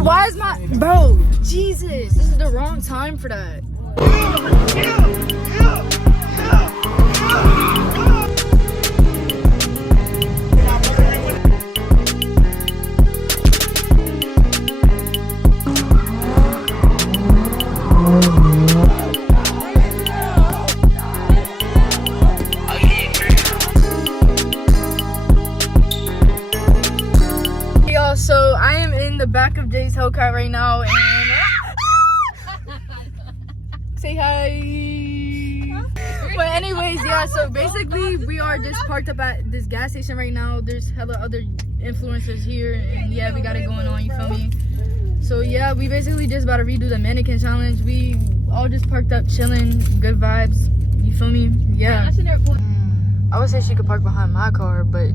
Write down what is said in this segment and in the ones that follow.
Why is my bro? Jesus, this is the wrong time for that. So I am in the back of Jay's Hellcat right now and say hi. But anyways, yeah, so basically we are just parked up at this gas station right now. There's hella other influencers here and yeah, we got it going on, you feel me? So yeah, we basically just about to redo the mannequin challenge. We all just parked up chilling, good vibes, you feel me? Yeah. I would say she could park behind my car, but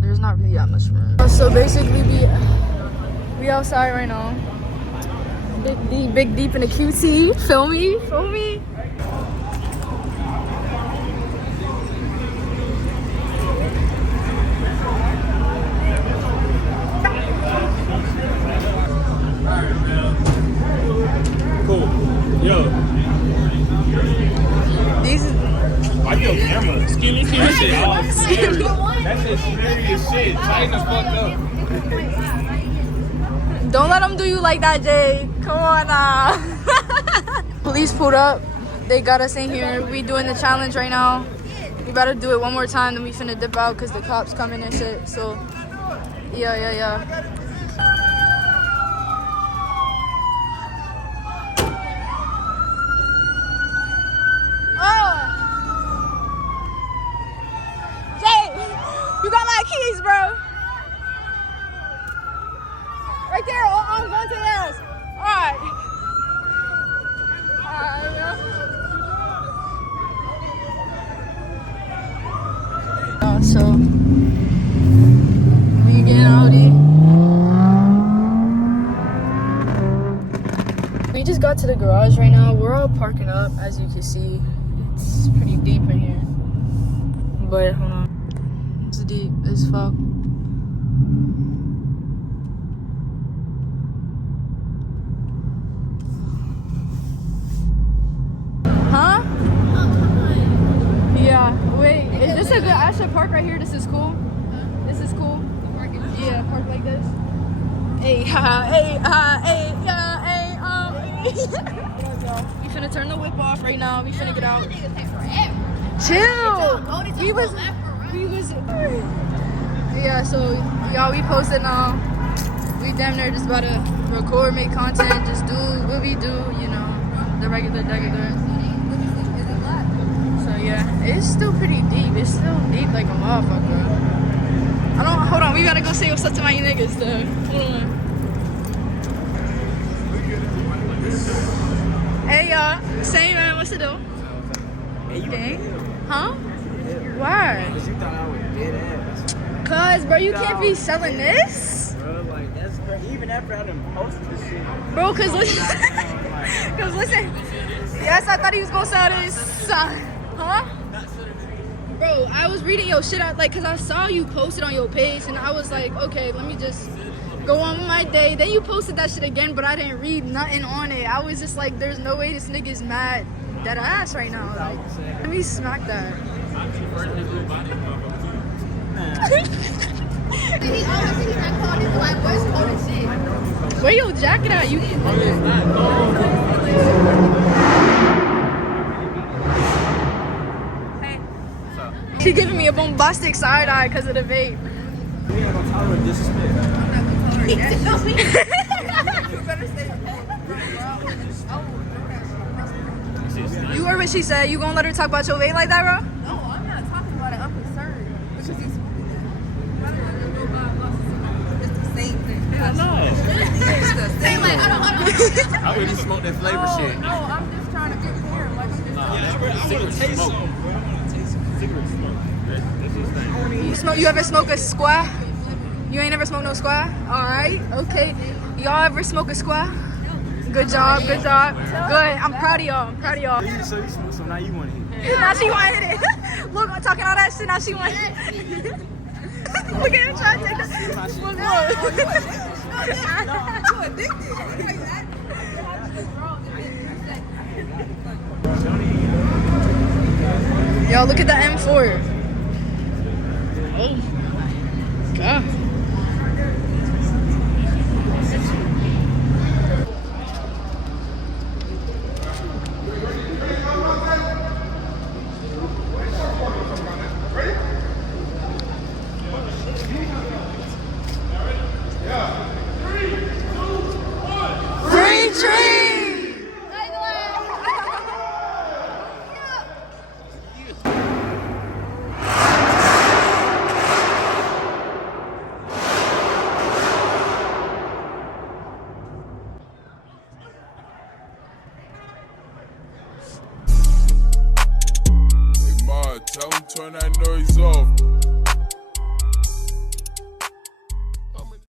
there's not really that much room. So basically we outside right now. Big deep in the QT. Feel me? Feel me? Cool. Yo. These Why your camera? Excuse me, that shit all scary. That shit scary as shit. Tighten the fuck up. don't let them do you like that, Jay. Come on now. Police pulled up. They got us in here. We doing the challenge right now. We better do it one more time, then we finna dip out because the cops coming and shit. So, yeah. You got my keys, bro. Right there. I'm going to the ass. All right. So we getting Audi. We just got to the garage right now. We're all parking up, as you can see. It's pretty deep in here. But hold on. It's deep as fuck. Huh? Yeah. Wait, is this a good? I should park right here. This is cool. This is cool. Yeah, park like this. Hey, We finna turn the whip off right now. We finna get out. Chill. We was. Yeah, so y'all, we posted now. We damn near just about to record, make content, just do what we do, you know, the regular. So yeah, it's still pretty deep. It's still deep like a motherfucker. Hold on, we gotta go say what's up to my niggas though. Hold on. Hey y'all, same man, what's it do? Okay. Huh? Why? Cause you thought I was dead ass. Cause bro, you can't be selling this. Bro, like that's crazy. Even after I done posted this shit. Bro, cause listen. Yes, I thought he was gonna sell this. Huh? Bro, I was reading your shit out, like, cause I saw you posted on your page, and I was like, okay, let me just go on with my day. Then you posted that shit again, but I didn't read nothing on it. I was just like, there's no way this nigga's mad dead ass right now. Like, let me smack that. Where your jacket at? You. She giving me a bombastic side eye because of the vape. We ain't gonna tolerate disrespect. You heard what she said. You gonna let her talk about your vape like that, bro? No, I'm not talking about it. I'm concerned. It's the same thing. I know. It's the same. Like, I don't. I already smoked that flavor shit. No, I'm just trying to get clear. Like, I'm just Cigarette smoke. Cigarette smoke. That's his thing. You ever smoke a square? You ain't ever smoked no square? Alright, okay. Y'all ever smoke a square? Good job. Good. I'm proud of y'all. So you smoke some, now you want to hit. Now she want to hit it. Look, I'm talking all that shit, now she want to hit it. Look at him trying to take that. Look. You addicted. That's how you act. You're having this wrong and then you say, Yo, look at the M4. Oh, God.